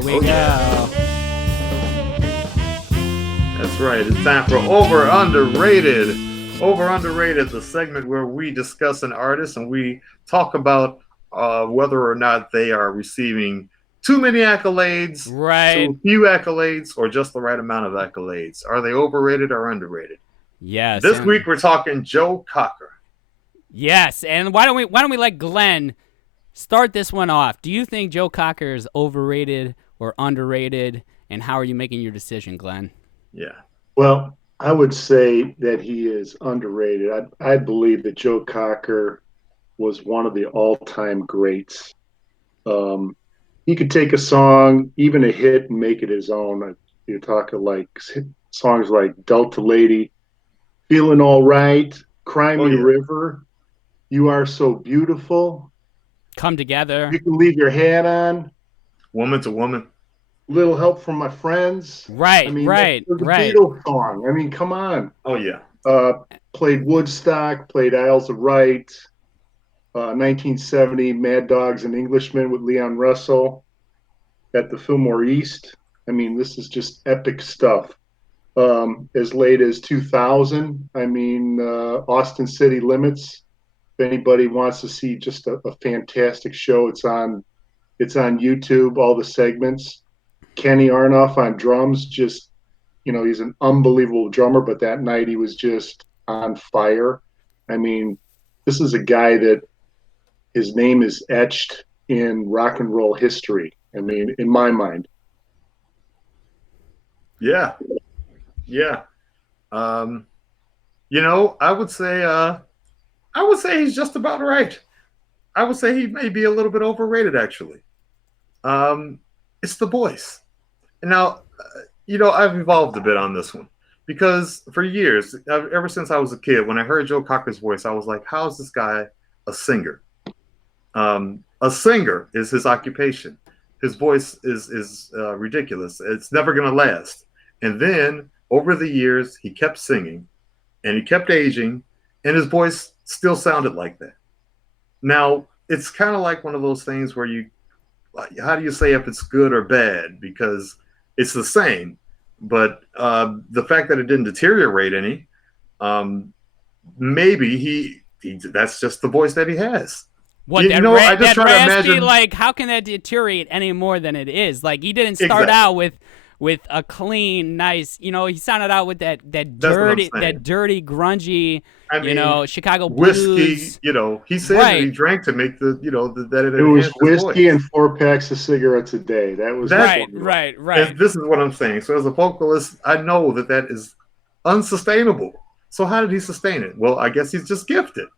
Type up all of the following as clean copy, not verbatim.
Here we go. That's right. It's time for Over Underrated. Over Underrated, the segment where we discuss an artist and we talk about whether or not they are receiving too many accolades, Right. too few accolades, or just the right amount of accolades. Are they overrated or underrated? Yes. This week we're talking Joe Cocker. Yes, and why don't we let Glenn start this one off? Do you think Joe Cocker is overrated or underrated, and how are you making your decision, Glenn? Yeah. Well, I would say that he is underrated. I believe that Joe Cocker was one of the all-time greats. He could take a song, even a hit, and make it his own. You're talking like songs like Delta Lady, Feeling All Right, Cry Me River, You Are So Beautiful, Come Together, You Can Leave Your Hat On, Woman to Woman, Little Help from My Friends. Right, I mean, right. Beatles song. I mean, come on. Oh, yeah. Played Woodstock, played Isles of Wight, 1970 Mad Dogs and Englishmen with Leon Russell at the Fillmore East. I mean, this is just epic stuff. As late as 2000, I mean, Austin City Limits. If anybody wants to see just a fantastic show, it's on YouTube, all the segments. Kenny Arnoff on drums, just, he's an unbelievable drummer, but that night he was just on fire. I mean, this is a guy that his name is etched in rock and roll history. I mean, in my mind. Yeah. Yeah. I would say he's just about right. I would say he may be a little bit overrated, actually. It's the voice. And now, I've evolved a bit on this one because for years, ever since I was a kid, when I heard Joe Cocker's voice, I was like, how is this guy a singer? A singer is his occupation. His voice is ridiculous. It's never going to last. And then over the years, he kept singing and he kept aging and his voice still sounded like that. Now, it's kind of like one of those things where how do you say if it's good or bad? Because it's the same. But the fact that it didn't deteriorate any, maybe that's just the voice that he has. What, I just try to imagine, like, how can that deteriorate any more than it is? Like, he didn't start out with a clean, nice, he sounded out with that dirty, grungy, Chicago blues. Whiskey, he said that he drank to make that it was whiskey and 4 packs of cigarettes a day. That was right. And this is what I'm saying. So as a vocalist, I know that is unsustainable. So how did he sustain it? Well, I guess he's just gifted.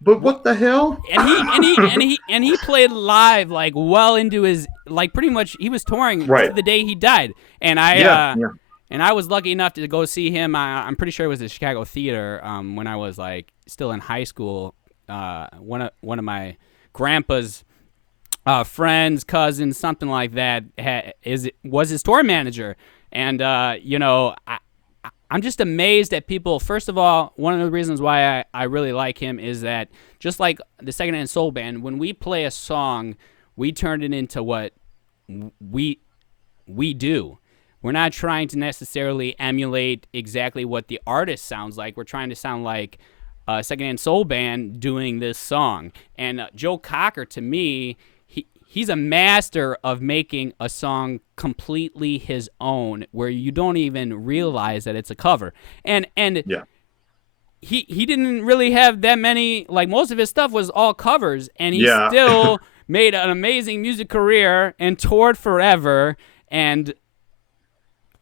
But what the hell? And he played live like well into his, like, pretty much he was touring to the day he died. And I was lucky enough to go see him. I'm pretty sure it was the Chicago Theater when I was like still in high school. One of my grandpa's friends, cousins, something like that, was his tour manager. And I'm just amazed at people. First of all, one of the reasons why I really like him is that just like the Secondhand Soul Band, when we play a song, we turn it into what we do. We're not trying to necessarily emulate exactly what the artist sounds like. We're trying to sound like a Secondhand Soul Band doing this song. And Joe Cocker, to me, he's a master of making a song completely his own, where you don't even realize that it's a cover. And he didn't really have that many, like, most of his stuff was all covers, and he still made an amazing music career and toured forever. And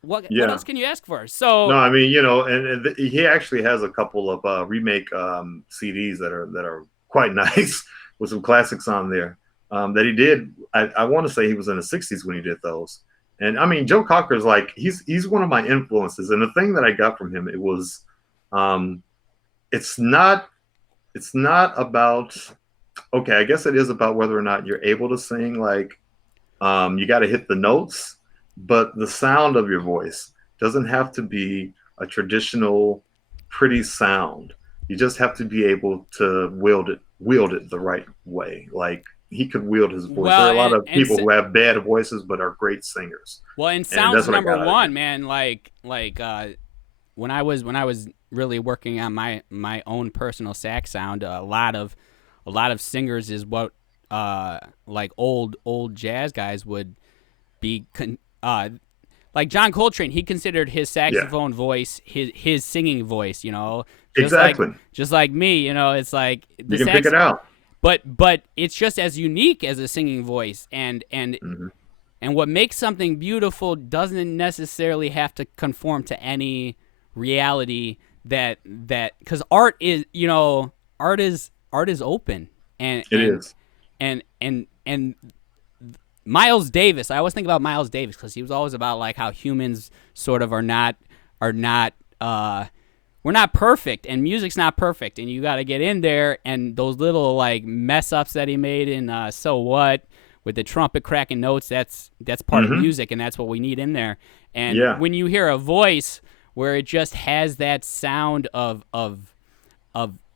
what else can you ask for? So no, I mean, and he actually has a couple of remake CDs that are quite nice with some classics on there. That he did. I want to say he was in the 60s when he did those. And I mean, Joe Cocker is like, he's one of my influences. And the thing that I got from him, it was, it's not about, okay, I guess it is about whether or not you're able to sing, like, you got to hit the notes, but the sound of your voice doesn't have to be a traditional pretty sound. You just have to be able to wield it the right way. Like, he could wield his voice. Well, there are a lot of people who have bad voices but are great singers. Well, and sound's number one, man. Like when I was really working on my own personal sax sound, a lot of singers is what like old jazz guys would be like John Coltrane. He considered his saxophone voice his singing voice, you know. Just like me, you know, it's like you can pick it out. But it's just as unique as a singing voice, and what makes something beautiful doesn't necessarily have to conform to any reality that because art is open, and it is. And Miles Davis, I always think about Miles Davis because he was always about like how humans sort of are not we're not perfect, and music's not perfect, and you got to get in there, and those little like mess ups that he made in So What with the trumpet cracking notes, that's part of music, and that's what we need in there. And when you hear a voice where it just has that sound of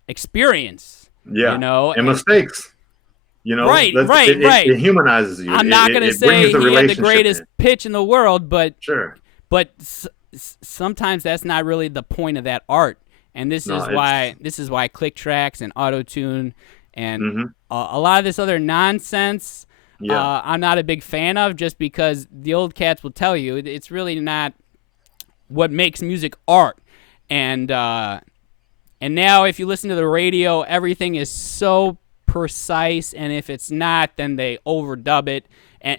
experience, you know, and mistakes. You know, right. It humanizes you. I'm not going to say he had the greatest pitch in the world, but sometimes that's not really the point of that art. And this is why click tracks and auto-tune and a lot of this other nonsense I'm not a big fan of, just because the old cats will tell you it's really not what makes music art. And now if you listen to the radio, everything is so precise, and if it's not, then they overdub it, and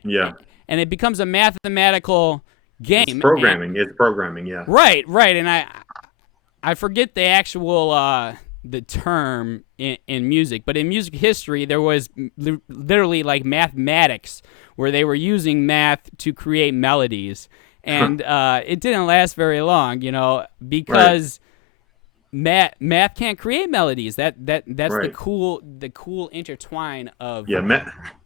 it becomes a mathematical game. It's programming. Right. And I forget the actual the term in music, but in music history there was literally like mathematics where they were using math to create melodies, and it didn't last very long, you know, because math can't create melodies. That's the cool intertwine of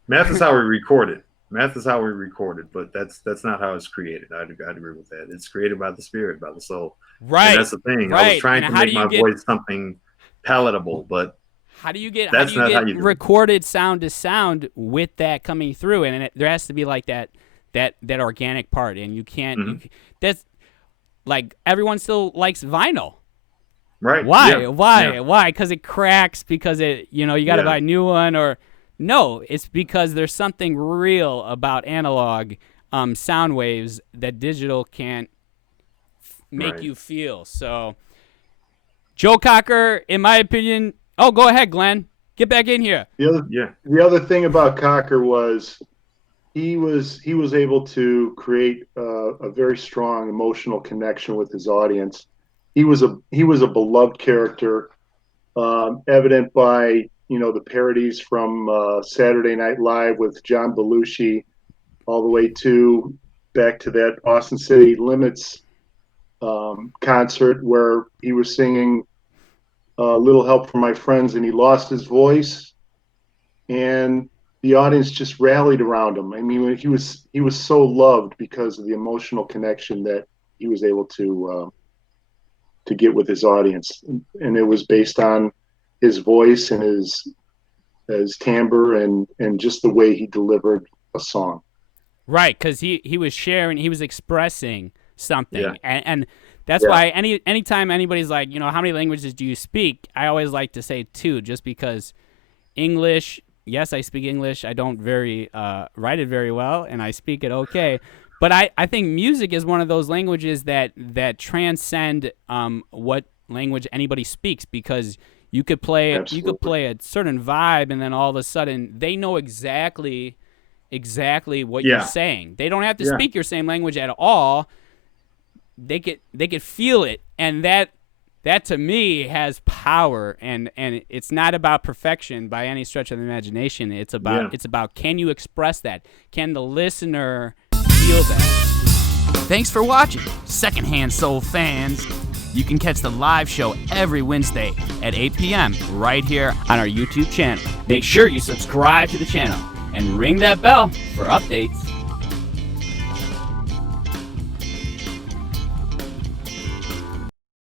math is how we record it. Math is how we record it, but that's not how it's created. I'd agree with that. It's created by the spirit, by the soul. Right. And that's the thing. I was trying to make my voice something palatable, but how do you get recorded sound to sound with that coming through? And there has to be like that organic part, and you can't. That's like everyone still likes vinyl. Right. Why? Because it cracks. Because it, you got to buy a new one, or no? It's because there's something real about analog sound waves that digital can't make you feel. So, Joe Cocker, in my opinion. Oh, go ahead, Glenn. Get back in here. The other thing about Cocker was he was able to create a very strong emotional connection with his audience. He was a beloved character, evident by the parodies from Saturday Night Live with John Belushi, all the way back to that Austin City Limits concert where he was singing "Little Help from My Friends" and he lost his voice, and the audience just rallied around him. I mean, he was so loved because of the emotional connection that he was able to get with his audience, and it was based on his voice and his timbre and just the way he delivered a song. Right, because he was sharing, he was expressing something, and that's why anytime anybody's like, how many languages do you speak? I always like to say 2, just because English. Yes, I speak English. I don't write it very well, and I speak it okay. But I think music is one of those languages that transcend what language anybody speaks, because you could play a certain vibe, and then all of a sudden they know exactly what you're saying. They don't have to speak your same language at all. They could feel it, and that to me has power, and it's not about perfection by any stretch of the imagination. It's about can you express that? Can the listener feel that? Thanks for watching, Secondhand Soul fans. You can catch the live show every Wednesday at 8 p.m. right here on our YouTube channel. Make sure you subscribe to the channel and ring that bell for updates.